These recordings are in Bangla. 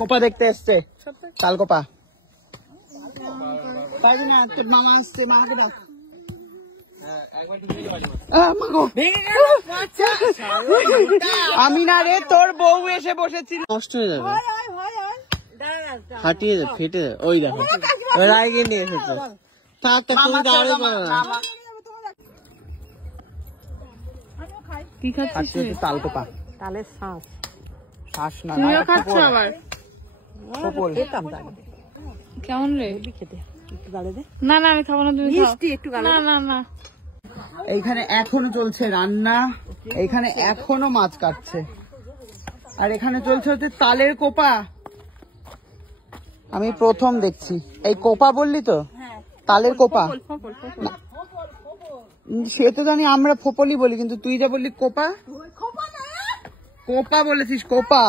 কোপা দেখতে এসছে তাল কোপা। পারবি না, তোর মামা আসছে, মাকে ডাক। আমি না রে, তোর বউ এসে বসেছিল। নষ্ট হয়ে যাবে, ফাটিয়ে যাবে, ফেটে যাবে। ওই দেখো রায়গে নিয়ে এসেছে। থাক থাক, তুমি দাঁড়িয়ে করো না। কি খাচ্ছিস? তাল কোপা, তালের শাঁস। শ্বাস না, তুমিও খাচ্ছ আবার? কেমন রে? খেতে একটু গালে দে। না না, আমি খাবো না, তুমি খাও। একটু না না না, এইখানে এখনো চলছে রান্না, এইখানে এখনো মাছ কাটছে, আর এখানে চলছে হচ্ছে তালের কোপা। আমি প্রথম দেখছি। এই কোপা বললি তো? তালের কোপা। সে তো জানি আমরা ফোপলি বলি, কিন্তু তুই যা বললি কোপা, কোপা বলেছিস, কোপা।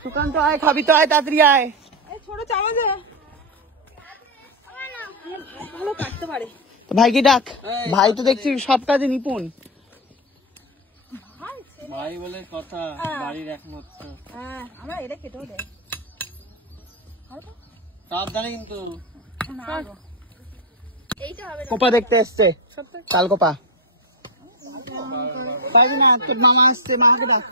সুকান্ত আয়, খাবি তো, আয় তাড়াতাড়ি আয়। ছোট চামচে ভালো কাটতে পারে। ভাইকে ডাক, ভাই তো দেখছি সব কাজে নিপুণ। ভাই বলে কথা, বাড়ির একমাত্র। আমরা এটা কেটেও দেয় সাবধানে কিন্তু। কোপা দেখতে এসছে তাল কোপা। পারবি না, তোর মামা আসছে, মাকে ডাক।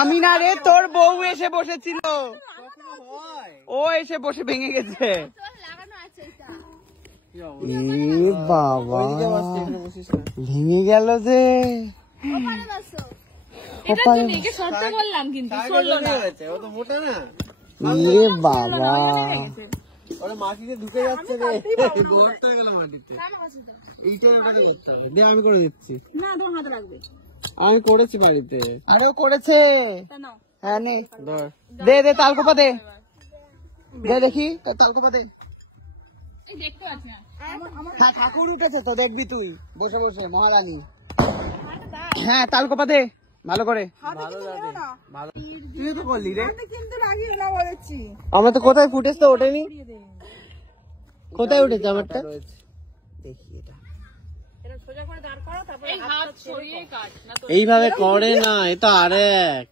আমি না রে, তোর বউ এসে বসেছিল, ও এসে বসে ভেঙে গেছে। বাবা, ভেঙে গেল যে। বললাম কিন্তু বাবা, ওরা মাটিতে ঢুকে যাচ্ছে রে, গোড়টা গেল মাটিতে। এইটাই আমাকে করতে হবে। দে, আমি করে দিচ্ছি। না, তোমার হাতে লাগবে। আমি করেছি বাড়িতে। আরো করেছে। হ্যাঁ নে, ধর। দে দে তালকোপা দে, দে দেখি তালকোপা দে। দেখতে পাচ্ছি না। ঠাকুর উঠেছে তো, দেখবি তুই বসে বসে, মহারানী। হ্যাঁ তালকোপা দে ভালো করে। তুই তো বললি রে, আমরা তো কোথায় ফুটেজ তো ওঠেনি। কোথায় উঠেছে আমারটা? দেখি এটা এইভাবে করে না, এটা আরেক।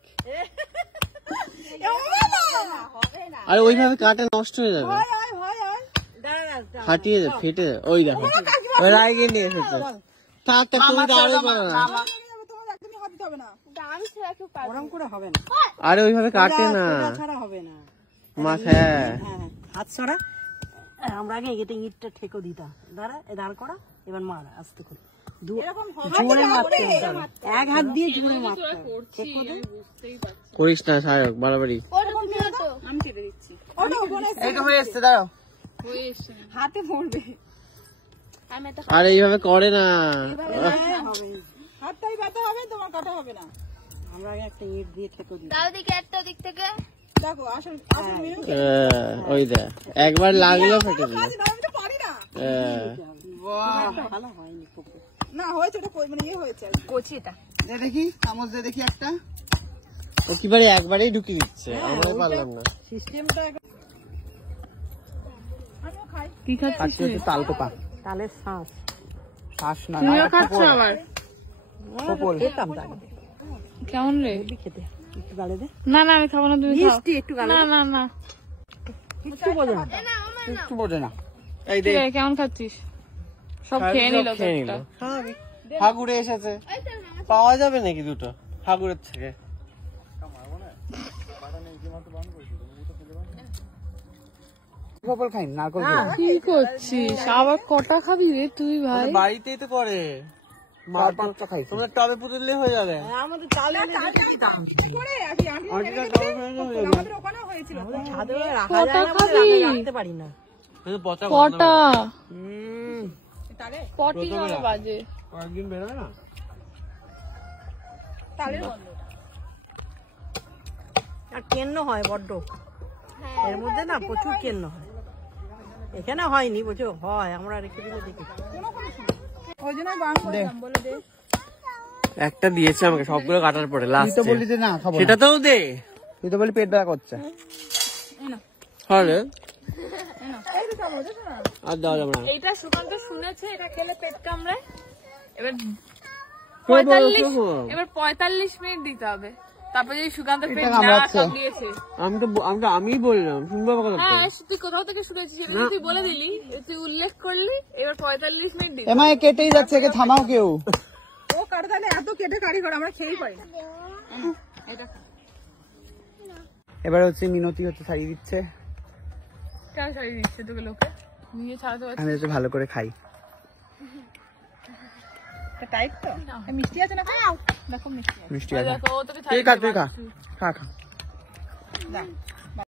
আরে ওইভাবে কাটে, নষ্ট হয়ে যাবে, ফাটিয়ে যাবে, ফেটে যাবে। ওই দেখো রায়গে নিয়ে এসেছে। থাক থাক, তুমি দাঁড়িয়ে করো না। আরে ওইভাবে কাটে না মাছ। হ্যাঁ, হাত ছড়া। আমরা আগে এগেতে ইটটা ঠেকো দিতাম। দাঁড়া, দাঁড় করা, এবার মার আস্তে করে। জোরে মারতে হবে, এক হাত দিয়ে জোরে মারতে হবে। করিস না সায়ক, বাড়াবাড়ি। আমি কেটে দিচ্ছি। এই তো হয়ে এসছে, দাঁড়াও। হাতে পড়বে। আর এইভাবে করে না, হাতটাই ব্যথা হবে, তোমার কাটা হবে না। আমরা আগে একটা ইট দিয়ে ঠেকো দিই। দিক থেকে দেখো, আসল মিনু ওই দেখ, একবার লাগলো ফেটে দিল। পারি না। ভালো হয়নি না, হয়েছে ওটা, মানে ইয়ে হয়েছে কচি। এটা দে দেখি, চামচ দে দেখি একটা। ও কিবারে একবারেই ঢুকিয়ে দিচ্ছে, আমরা পারলাম না। সিস্টেমটা কি খাচ্ছিস? তালকোপা, তালের শাঁস। শ্বাস না, তুমিও খাচ্ছ আবার? খেতাম। কেমন রে? খেতে একটু গালে দে। না না, আমি খাবো না, তুমি খাও। একটু না না না, কিচ্ছু বোঝে না, কিচ্ছু বোঝে না। এই দে, কেমন খাচ্ছিস? সব খেয়ে নিল। ঠাকুরে এসেছে, পাওয়া যাবে নাকি দুটো ঠাকুরের থেকে? ফল খাই, নারকল কি করছিস? আবার কটা খাবি রে তুই ভাই? বাড়িতেই তো করে, চার পাঁচটা খাই। তোমরা টবে পুঁতে দিলে হয়ে যাবে। আমাদের চালে কটা খাবি? কটা পটি হবে বাজে। কয়েকদিন বেরোয় না। আর কেন্ন হয় বড্ড, এর মধ্যে না প্রচুর কেন্ন হয়। এখানে হয়নি, প্রচুর হয়, আমরা রেখে দিলে দেখি। একটা দিয়েছে আমাকে, সবগুলো কাটার পরে তুই লাস্ট। তো বললি যে না খাবো, সেটাতেও দে। তুই তো বললি পেট ব্যথা করছে। হলে আর দেওয়া যাবে না। এইটা সুকান্ত শুনেছে, এটা খেলে পেট কামড়ায়, এবার কে বলো, 45 কে বলো? এবার 45 মিনিট দিতে হবে। তারপরে যদি সুকান্ত ফের এটা না কামড়াচ্ছে। কামড়িয়েছে, আমি বললাম শুনবো কথা তো। হ্যাঁ তুই কোথাও থেকে শুনেছিস, সেটা যদি তুই বলে দিলি, তুই উল্লেখ করলি, এবার 45 মিনিট দিতে এমা এ কেটেই যাচ্ছে, একে থামাও কেউ। ও কাটে তাহলে এত কেটে কারি করে আমরা খেয়েই পাই না। এবার হচ্ছে মিনতি হচ্ছে ছাড়িয়ে দিচ্ছে, কেন ছাড়িয়ে দিচ্ছে তোকে লোকে? নিয়ে ছাড়াতে পারছিস? আমি হচ্ছে ভালো করে খাই। টাইট তো মিষ্টি আছে না? দেখো মিষ্টি আছে। মিষ্টি আছে। দেখো ও তোকে তুই খা, ছাড়িয়ে তুই খা, দিতে খা খা। না